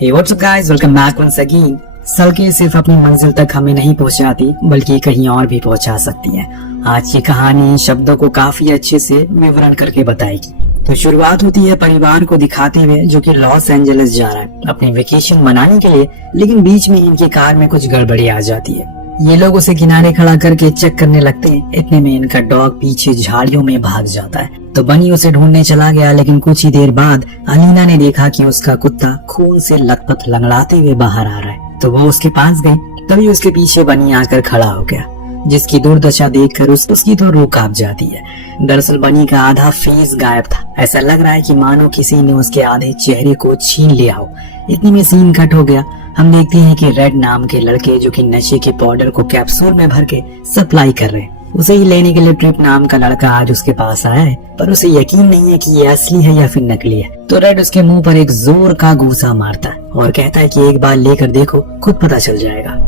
Hey, what's up guys? Welcome back once again. सड़कें सिर्फ अपनी मंजिल तक हमें नहीं पहुंचाती बल्कि कहीं और भी पहुंचा सकती हैं। आज की कहानी शब्दों को काफी अच्छे से विवरण करके बताएगी। तो शुरुआत होती है परिवार को दिखाते हुए जो कि लॉस एंजलिस जा रहा है अपनी वेकेशन मनाने के लिए, लेकिन बीच में इनकी कार में कुछ गड़बड़ी आ जाती है। ये लोग उसे किनारे खड़ा करके चेक करने लगते हैं। इतने में इनका डॉग पीछे झाड़ियों में भाग जाता है तो बनी उसे ढूंढने चला गया, लेकिन कुछ ही देर बाद अलीना ने देखा कि उसका कुत्ता खून से लथपथ लंगड़ाते हुए बाहर आ रहा है। तो वो उसके पास गई, तभी उसके पीछे बनी आकर खड़ा हो गया, जिसकी दुर्दशा देखकर उसकी तो रूह कांप जाती है। दरअसल बनी का आधा फेस गायब था। ऐसा लग रहा है कि मानो किसी ने उसके आधे चेहरे को छीन लिया हो। इतने में सीन कट हो गया। हम देखते हैं कि रेड नाम के लड़के जो कि नशे के पाउडर को कैप्सूल में भर के सप्लाई कर रहे हैं, उसे ही लेने के लिए ट्रिप नाम का लड़का आज उसके पास आया है, पर उसे यकीन नहीं है कि ये असली है या फिर नकली है। तो रेड उसके मुंह पर एक जोर का घूंसा मारता है और कहता है कि एक बार लेकर देखो, खुद पता चल जाएगा।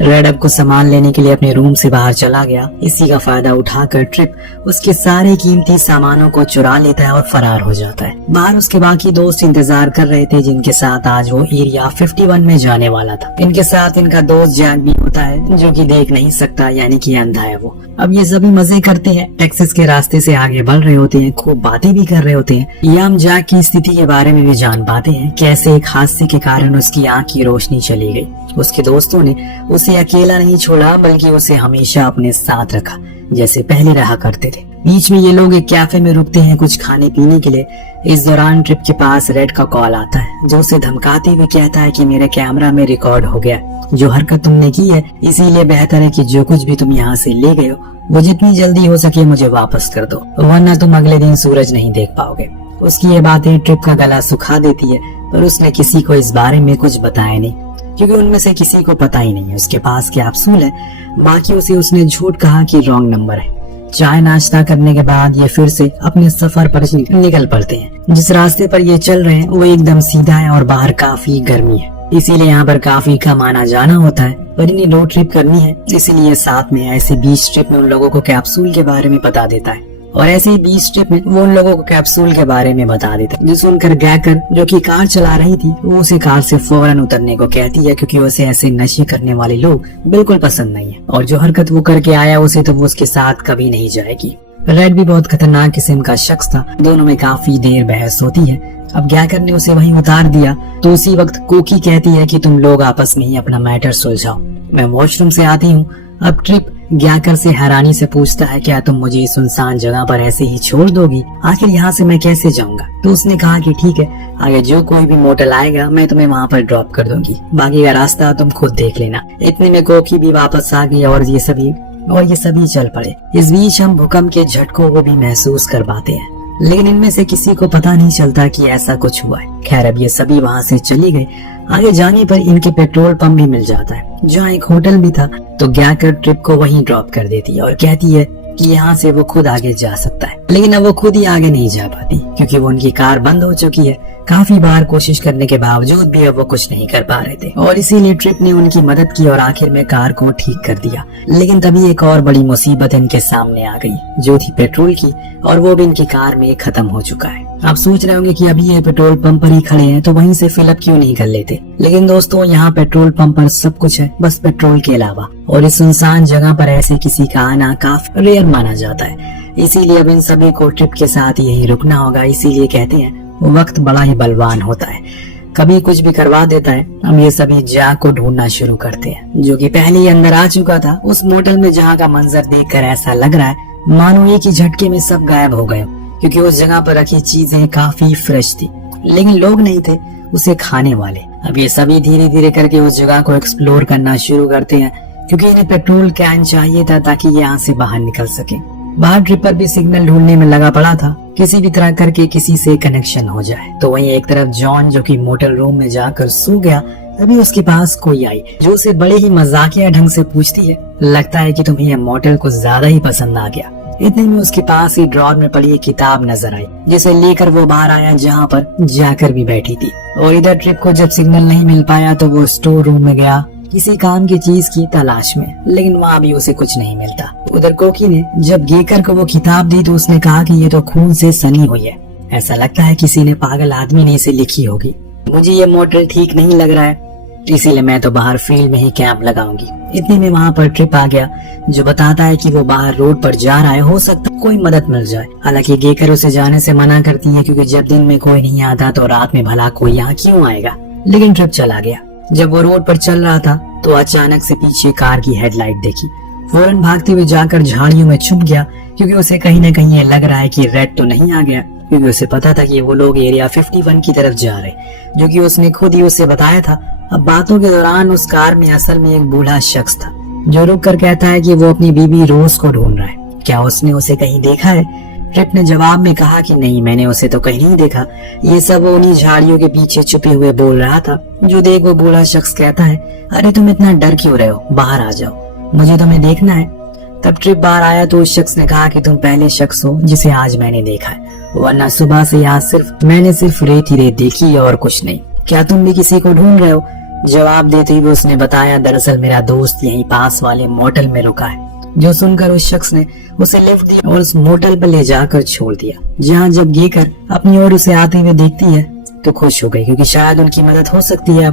रेड अब को सामान लेने के लिए अपने रूम से बाहर चला गया। इसी का फायदा उठाकर ट्रिप उसके सारे कीमती सामानों को चुरा लेता है और फरार हो जाता है। बाहर उसके बाकी दोस्त इंतजार कर रहे थे, जिनके साथ आज वो एरिया 51 में जाने वाला था। इनके साथ इनका दोस्त जैक भी होता है जो कि देख नहीं सकता, यानी कि अंधा है वो। अब ये सभी मजे करते हैं, टेक्सास के रास्ते से आगे बढ़ रहे होते हैं, खूब बातें भी कर रहे होते हैं। ये हम जैक की स्थिति के बारे में भी जान पाते हैं, कैसे एक हादसे के कारण उसकी आंख की रोशनी चली गई। उसके दोस्तों ने उसे अकेला नहीं छोड़ा बल्कि उसे हमेशा अपने साथ रखा, जैसे पहले रहा करते थे। बीच में ये लोग एक कैफे में रुकते हैं कुछ खाने पीने के लिए। इस दौरान ट्रिप के पास रेड का कॉल आता है, जो उसे धमकाते हुए कहता है कि मेरे कैमरा में रिकॉर्ड हो गया, जो हरकत तुमने की है, इसीलिए बेहतर है कि जो कुछ भी तुम यहाँ से ले गए हो वो जितनी जल्दी हो सके मुझे वापस कर दो, वरना तुम अगले दिन सूरज नहीं देख पाओगे। उसकी ये बातें ट्रिप का गला सुखा देती है, पर उसने किसी को इस बारे में कुछ बताया नहीं, क्योंकि उनमें से किसी को पता ही नहीं है उसके पास कैप्सूल है। बाकियों से उसने झूठ कहा कि रॉन्ग नंबर है। चाय नाश्ता करने के बाद ये फिर से अपने सफर पर निकल पड़ते हैं। जिस रास्ते पर ये चल रहे हैं वो एकदम सीधा है और बाहर काफी गर्मी है, इसीलिए यहाँ पर काफी कम आना जाना होता है। पर इन्हें रोड ट्रिप करनी है, इसीलिए साथ में ऐसे 20 ट्रिप में उन लोगों को कैप्सूल के बारे में बता देता है, और ऐसे ही 20 ट्रिप में वो उन लोगों को कैप्सूल के बारे में बता देता है। जो सुनकर गैकर जो कि कार चला रही थी, वो उसे कार से फौरन उतरने को कहती है, क्योंकि उसे ऐसे नशे करने वाले लोग बिल्कुल पसंद नहीं है, और जो हरकत वो करके आया उसे तो वो उसके साथ कभी नहीं जाएगी। रेड भी बहुत खतरनाक किस्म का शख्स था। दोनों में काफी देर बहस होती है। अब गैकर ने उसे वहीं उतार दिया तो उसी वक्त कोकी कहती है कि तुम लोग आपस में ही अपना मैटर सुलझाओ, मैं वॉशरूम से आती हूँ। अब ट्रिप गैकर से हैरानी से पूछता है, क्या तुम मुझे इस सुनसान जगह पर ऐसे ही छोड़ दोगी? आखिर यहाँ से मैं कैसे जाऊंगा? तो उसने कहा कि ठीक है, आगे जो कोई भी मोटल आएगा मैं तुम्हें वहाँ पर ड्रॉप कर दूंगी, बाकी का रास्ता तुम खुद देख लेना। इतने में कोकी भी वापस आ गई और ये सभी चल पड़े। इस बीच हम भूकंप के झटकों को भी महसूस कर पाते हैं, लेकिन इनमें से किसी को पता नहीं चलता कि ऐसा कुछ हुआ है। खैर अब ये सभी वहाँ से चली गई। आगे जाने पर इनके पेट्रोल पंप भी मिल जाता है, जहाँ एक होटल भी था। तो गैकर ट्रिप को वहीं ड्रॉप कर देती है और कहती है कि यहाँ से वो खुद आगे जा सकता है, लेकिन अब वो खुद ही आगे नहीं जा पाती, क्योंकि वो उनकी कार बंद हो चुकी है। काफी बार कोशिश करने के बावजूद भी अब वो कुछ नहीं कर पा रहे थे, और इसीलिए ट्रिप ने उनकी मदद की और आखिर में कार को ठीक कर दिया। लेकिन तभी एक और बड़ी मुसीबत इनके सामने आ गई, जो थी पेट्रोल की, और वो भी इनकी कार में खत्म हो चुका है। आप सोच रहे होंगे कि अभी ये पेट्रोल पंप पर ही खड़े हैं तो वहीं से फिलअप क्यों नहीं कर लेते, लेकिन दोस्तों यहाँ पेट्रोल पंप पर सब कुछ है, बस पेट्रोल के अलावा, और इस सुनसान जगह पर ऐसे किसी का आना काफी रेयर माना जाता है। इसीलिए अब इन सभी को ट्रिप के साथ यही रुकना होगा। इसीलिए कहते हैं वक्त बड़ा ही बलवान होता है, कभी कुछ भी करवा देता है। हम ये सभी जैक को ढूंढना शुरू करते हैं, जो कि पहले ही अंदर आ चुका था उस मोटल में, जहाँ का मंजर देखकर ऐसा लग रहा है मानो एक ही झटके में सब गायब हो गए, क्योंकि उस जगह पर रखी चीजें काफी फ्रेश थी, लेकिन लोग नहीं थे उसे खाने वाले। अब ये सभी धीरे धीरे करके उस जगह को एक्सप्लोर करना शुरू करते हैं, क्योंकि इन्हें पेट्रोल कैन चाहिए था ताकि ये यहाँ से बाहर निकल सके। बाहर ट्रिपर भी सिग्नल ढूंढने में लगा पड़ा था, किसी भी तरह करके किसी से कनेक्शन हो जाए। तो वहीं एक तरफ जॉन जो कि मोटल रूम में जाकर सो गया, तभी उसके पास कोई आई जो उसे बड़े ही मजाकिया ढंग से पूछती है, लगता है कि तुम्हें यह मोटल कुछ ज्यादा ही पसंद आ गया। इतने में उसके पास ही ड्रॉर में पड़ी एक किताब नजर आई, जिसे लेकर वो बाहर आया, जहाँ पर जाकर भी बैठी थी। और इधर ट्रिप को जब सिग्नल नहीं मिल पाया तो वो स्टोर रूम में गया किसी काम की चीज की तलाश में, लेकिन वहाँ भी उसे कुछ नहीं मिलता। उधर कोकी ने जब गेकर को वो किताब दी तो उसने कहा कि ये तो खून से सनी हुई है, ऐसा लगता है किसी ने पागल आदमी ने इसे लिखी होगी। मुझे ये मोटल ठीक नहीं लग रहा है, इसीलिए मैं तो बाहर फील्ड में ही कैंप लगाऊंगी। इतने में वहाँ पर ट्रिप आ गया जो बताता है कि वो बाहर रोड पर जा रहा है, हो सकता है कोई मदद मिल जाए। हालांकि गेकर उसे जाने से मना करती है क्योंकि जब दिन में कोई नहीं आता तो रात में भला कोई यहाँ क्यों आएगा। लेकिन ट्रिप चला गया। जब वो रोड पर चल रहा था तो अचानक से पीछे कार की हेडलाइट देखी। फौरन भागते हुए जाकर झाड़ियों में छुप गया क्योंकि उसे कहीं न कहीं ये लग रहा है कि रेड तो नहीं आ गया, क्योंकि उसे पता था कि वो लोग एरिया 51 की तरफ जा रहे, जो कि उसने खुद ही उसे बताया था। अब बातों के दौरान उस कार में असल में एक बूढ़ा शख्स था जो रुक कर कहता है कि वो अपनी बीबी रोज को ढूंढ रहा है, क्या उसने उसे कहीं देखा है। ट्रिप ने जवाब में कहा कि नहीं, मैंने उसे तो कहीं नहीं देखा, ये सब वो उन्हीं झाड़ियों के पीछे छुपे हुए बोल रहा था। जो देख वो बूढ़ा शख्स कहता है, अरे तुम इतना डर क्यों रहे हो, बाहर आ जाओ, मुझे तुम्हें देखना है। तब ट्रिप बाहर आया तो उस शख्स ने कहा कि तुम पहले शख्स हो जिसे आज मैंने देखा है, वरना सुबह से यहाँ मैंने सिर्फ रेत ही रेत देखी और कुछ नहीं। क्या तुम भी किसी को ढूंढ रहे हो? जवाब देते हुए उसने बताया, दरअसल मेरा दोस्त यहीं पास वाले मोटल में रुका है। जो सुनकर उस शख्स ने उसे लिफ्ट दिया और उस मोटल पर ले जाकर छोड़ दिया, जहाँ जब गेकर अपनी ओर उसे आते हुए देखती है तो खुश हो गई क्योंकि शायद उनकी मदद हो सकती है।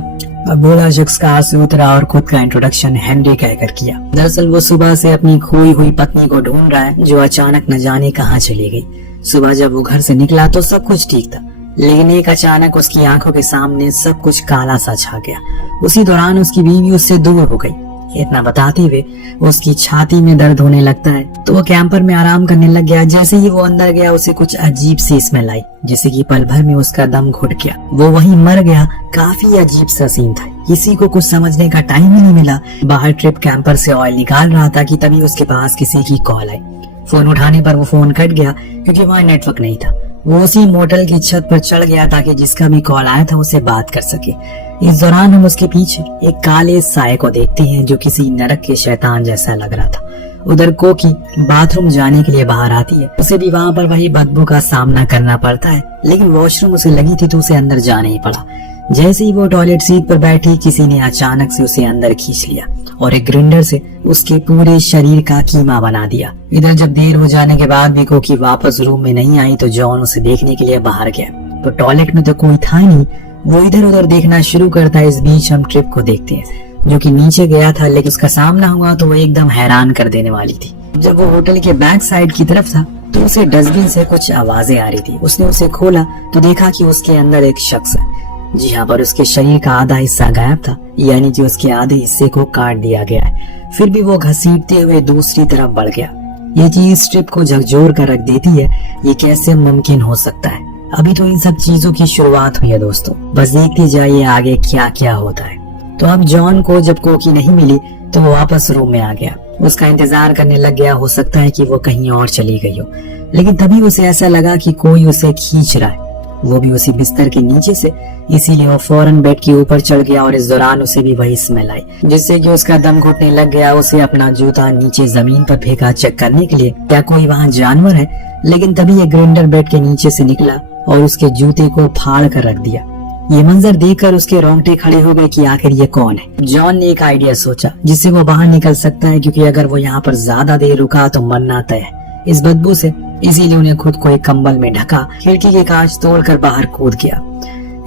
अब बूढ़ा शख्स कार से उतरा और खुद का इंट्रोडक्शन हेनरी कहकर किया। दरअसल वो सुबह से अपनी खोई हुई पत्नी को ढूंढ रहा है जो अचानक न जाने कहाँ चली गई। सुबह जब वो घर से निकला तो सब कुछ ठीक था, लेकिन एक अचानक उसकी आंखों के सामने सब कुछ काला सा छा गया। उसी दौरान उसकी बीवी उससे दूर हो गई। इतना बताते हुए उसकी छाती में दर्द होने लगता है तो वो कैंपर में आराम करने लग गया। जैसे ही वो अंदर गया उसे कुछ अजीब सी स्मेल आई, जैसे कि पल भर में उसका दम घुट गया, वो वहीं मर गया। काफी अजीब सा सीन था, किसी को कुछ समझने का टाइम ही नहीं मिला। बाहर ट्रिप कैंपर से ऑयल निकाल रहा था कि तभी उसके पास किसी की कॉल आई। फोन उठाने पर वो फोन कट गया क्योंकि वहाँ नेटवर्क नहीं था। वो उसी मोटल की छत पर चढ़ गया ताकि जिसका भी कॉल आया था उसे बात कर सके। इस दौरान हम उसके पीछे एक काले साये को देखते हैं जो किसी नरक के शैतान जैसा लग रहा था। उधर कोकी बाथरूम जाने के लिए बाहर आती है, उसे भी वहाँ पर वही बदबू का सामना करना पड़ता है, लेकिन वॉशरूम उसे लगी थी तो उसे अंदर जाना ही पड़ा। जैसे ही वो टॉयलेट सीट पर बैठी किसी ने अचानक से उसे अंदर खींच लिया और एक ग्राइंडर से उसके पूरे शरीर का कीमा बना दिया। इधर जब देर हो जाने के बाद भी कोकी वापस रूम में नहीं आई तो जॉन उसे देखने के लिए बाहर गया तो टॉयलेट में तो कोई था नहीं। वो इधर उधर देखना शुरू करता है। इस बीच हम ट्रिप को देखते हैं जो कि नीचे गया था, लेकिन उसका सामना हुआ तो वो एकदम हैरान कर देने वाली थी। जब वो होटल के बैक साइड की तरफ था तो उसे डस्टबिन से कुछ आवाजें आ रही थी। उसने उसे खोला तो देखा कि उसके अंदर एक शख्स है। जी हाँ, पर उसके शरीर का आधा हिस्सा गायब था, यानी कि उसके आधे हिस्से को काट दिया गया है। फिर भी वो घसीटते हुए दूसरी तरफ बढ़ गया। ये चीज स्ट्रिप को झकझोर कर रख देती है। ये कैसे मुमकिन हो सकता है? अभी तो इन सब चीजों की शुरुआत हुई है दोस्तों, बस देखते जाइए आगे क्या क्या होता है। तो अब जॉन को जब कोकी नहीं मिली तो वो वापस रूम में आ गया। उसका इंतजार करने लग गया, हो सकता है कि वो कहीं और चली गई हो, लेकिन तभी उसे ऐसा लगा कि कोई उसे खींच रहा है, वो भी उसी बिस्तर के नीचे से। इसीलिए वो फौरन बेड के ऊपर चढ़ गया और इस दौरान उसे भी वही स्मेल आई, जिससे कि उसका दम घुटने लग गया। उसे अपना जूता नीचे जमीन पर फेंका चेक करने के लिए क्या कोई वहाँ जानवर है, लेकिन तभी एक ग्राइंडर बेड के नीचे से निकला और उसके जूते को फाड़ कर रख दिया। ये मंजर देखकर उसके रोंगटे खड़े हो गए कि आखिर ये कौन है। जॉन ने एक आइडिया सोचा जिससे वो बाहर निकल सकता है, क्योंकि अगर वो यहाँ पर ज्यादा देर रुका तो मरना तय है इस बदबू से। इसीलिए उन्हें खुद को एक कंबल में ढका, खिड़की के कांच तोड़कर बाहर कूद गया।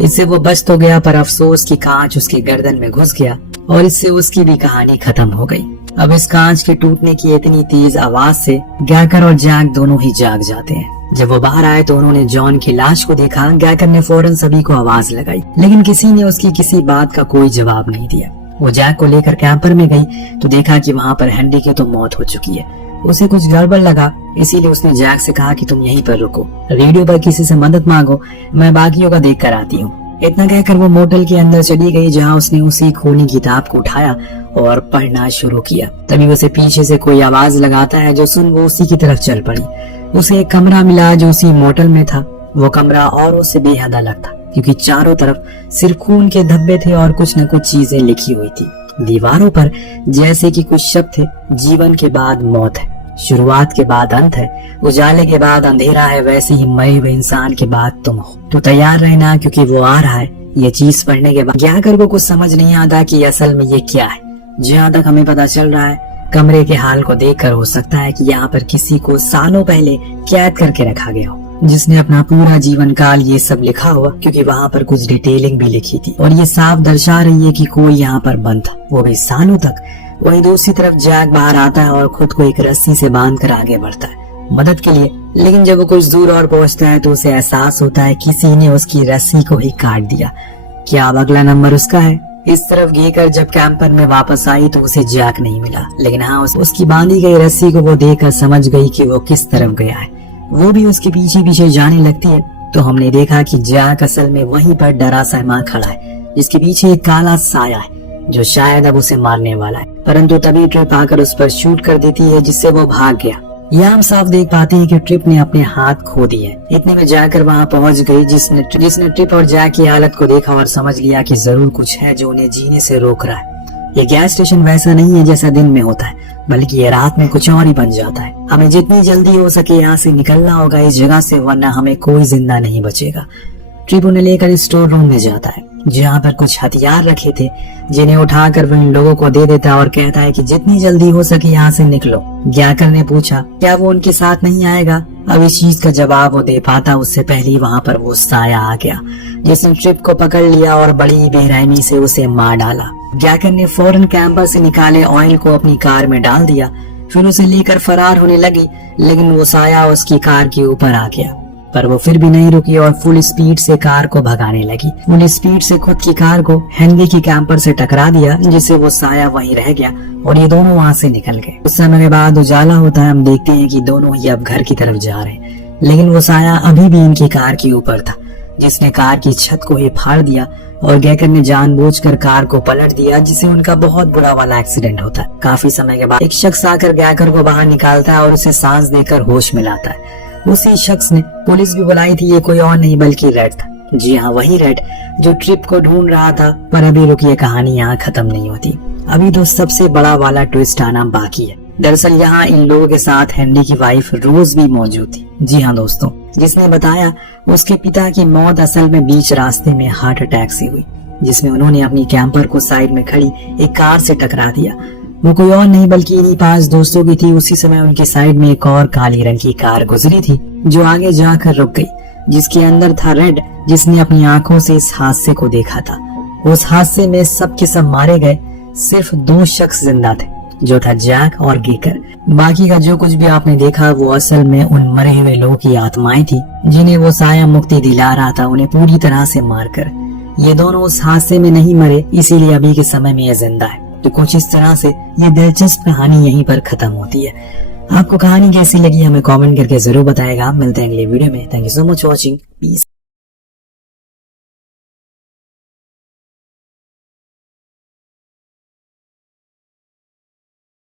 इससे वो बच तो गया, पर अफसोस की कांच उसके गर्दन में घुस गया और इससे उसकी भी कहानी खत्म हो गई। अब इस कांच के टूटने की इतनी तेज आवाज से गैकर और जैक दोनों ही जाग जाते हैं। जब वो बाहर आए तो उन्होंने जॉन की लाश को देखा। गैकर ने फौरन सभी को आवाज लगाई, लेकिन किसी ने उसकी किसी बात का कोई जवाब नहीं दिया। वो जैक को लेकर कैंपर में गई तो देखा कि वहाँ पर हेनरी की तो मौत हो चुकी है। उसे कुछ गड़बड़ लगा, इसीलिए उसने जैक से कहा कि तुम यहीं पर रुको, रेडियो पर किसी से मदद मांगो, मैं बाकियों का देख कर आती हूँ। इतना कहकर वो मोटल के अंदर चली गई, जहाँ उसने उसी खूनी किताब को उठाया और पढ़ना शुरू किया। तभी उसे पीछे से कोई आवाज लगाता है, जो सुन वो उसी की तरफ चल पड़ी। उसे एक कमरा मिला जो उसी मोटल में था। वो कमरा और उससे बेहद अलग था, क्योंकि चारों तरफ सिर्फ खून के धब्बे थे और कुछ न कुछ चीजें लिखी हुई थी दीवारों पर, जैसे कि कुछ शब्द थे, जीवन के बाद मौत है, शुरुआत के बाद अंत है, उजाले के बाद अंधेरा है, वैसे ही मरे हुए इंसान के बाद तुम हो। तो तैयार रहना, क्योंकि वो आ रहा है। ये चीज पढ़ने के बाद गैकर को कुछ समझ नहीं आता कि असल में ये क्या है। जहाँ तक हमें पता चल रहा है, कमरे के हाल को देखकर हो सकता है कि यहाँ पर किसी को सालों पहले कैद करके रखा गया हो। जिसने अपना पूरा जीवन काल ये सब लिखा हुआ, क्योंकि वहाँ पर कुछ डिटेलिंग भी लिखी थी और ये साफ दर्शा रही है कि कोई यहाँ पर बंद था, वो भी सालों तक। वहीं दूसरी तरफ जैक बाहर आता है और खुद को एक रस्सी से बांधकर आगे बढ़ता है मदद के लिए। लेकिन जब वो कुछ दूर और पहुंचता है तो उसे एहसास होता है किसी ने उसकी रस्सी को ही काट दिया। क्या अब अगला नंबर उसका है? इस तरफ गेकर जब कैंपर में वापस आई तो उसे जैक नहीं मिला, लेकिन हाँ उसकी बांधी गई रस्सी को वो देखकर समझ गई कि वो किस तरफ गया है। वो भी उसके पीछे पीछे जाने लगती है तो हमने देखा कि जैक असल में वहीं पर डरा सहमा खड़ा है, जिसके पीछे एक काला साया है जो शायद अब उसे मारने वाला है। परंतु तभी ट्रिप आकर उस पर शूट कर देती है, जिससे वो भाग गया। यह हम साफ देख पाते हैं कि ट्रिप ने अपने हाथ खो दिए। इतने में जाकर वहां पहुंच गई जिसने ट्रिप और जैक की हालत को देखा और समझ लिया कि जरूर कुछ है जो उन्हें जीने से रोक रहा है। ये गैस स्टेशन वैसा नहीं है जैसा दिन में होता है, बल्कि ये रात में कुछ और ही बन जाता है। हमें जितनी जल्दी हो सके यहाँ से निकलना होगा इस जगह से, वरना हमें कोई जिंदा नहीं बचेगा। ट्रिप उन्हें लेकर स्टोर रूम में जाता है जहाँ पर कुछ हथियार रखे थे, जिन्हें उठाकर वो इन लोगों को दे देता है और कहता है कि जितनी जल्दी हो सके यहाँ से निकलो। ग्याकर ने पूछा क्या वो उनके साथ नहीं आएगा। अब इस चीज का जवाब वो दे पाता उससे पहले वहाँ पर वो साया आ गया, जिसने ट्रिप को पकड़ लिया और बड़ी बेरहमी से उसे मार डाला। ग्याकर ने फौरन कैंपर से निकाले ऑयल को अपनी कार में डाल दिया, फिर उसे लेकर फरार होने लगी। लेकिन वो साया उसकी कार के ऊपर आ गया, पर वो फिर भी नहीं रुकी और फुल स्पीड से कार को भगाने लगी। फुल स्पीड से खुद की कार को हेनरी की कैंपर से टकरा दिया, जिससे वो साया वहीं रह गया और ये दोनों वहाँ से निकल गए। कुछ समय के बाद उजाला होता है, हम देखते हैं कि दोनों ही अब घर की तरफ जा रहे हैं। लेकिन वो साया अभी भी इनकी कार के ऊपर था, जिसने कार की छत को ही फाड़ दिया और गैकर ने जानबूझकर कार को पलट दिया, जिससे उनका बहुत बुरा वाला एक्सीडेंट होता है। काफी समय के बाद एक शख्स आकर गैकर को बाहर निकालता है और उसे सांस देकर होश में लाता है। उसी शख्स ने पुलिस भी बुलाई थी, ये कोई और नहीं बल्कि रेड था। जी हाँ, वही रेड जो ट्रिप को ढूंढ रहा था। पर अभी रुकिए, कहानी यहाँ खत्म नहीं होती, अभी तो सबसे बड़ा वाला ट्विस्ट आना बाकी है। दरअसल यहाँ इन लोगों के साथ हेनरी की वाइफ रोज भी मौजूद थी। जी हाँ दोस्तों, जिसने बताया उसके पिता की मौत असल में बीच रास्ते में हार्ट अटैक से हुई, जिसमें उन्होंने अपनी कैंपर को साइड में खड़ी एक कार से टकरा दिया। वो कोई और नहीं बल्कि इन्हीं 5 दोस्तों की थी। उसी समय उनके साइड में एक और काली रंग की कार गुजरी थी जो आगे जाकर रुक गई, जिसके अंदर था रेड, जिसने अपनी आंखों से इस हादसे को देखा था। उस हादसे में सब के सब मारे गए, सिर्फ 2 शख्स जिंदा थे, जो था जैक और गेकर। बाकी का जो कुछ भी आपने देखा वो असल में उन मरे हुए लोगों की आत्माएं थी, जिन्हें वो साया मुक्ति दिला रहा था, उन्हें पूरी तरह से मारकर। ये दोनों उस हादसे में नहीं मरे, इसीलिए अभी के समय में ये जिंदा है। तो कुछ इस तरह से ये दिलचस्प कहानी यहीं पर खत्म होती है। आपको कहानी कैसी लगी हमें कमेंट करके जरूर बताएगा। मिलते हैं अगले वीडियो में। Thank you so much for watching. Piece.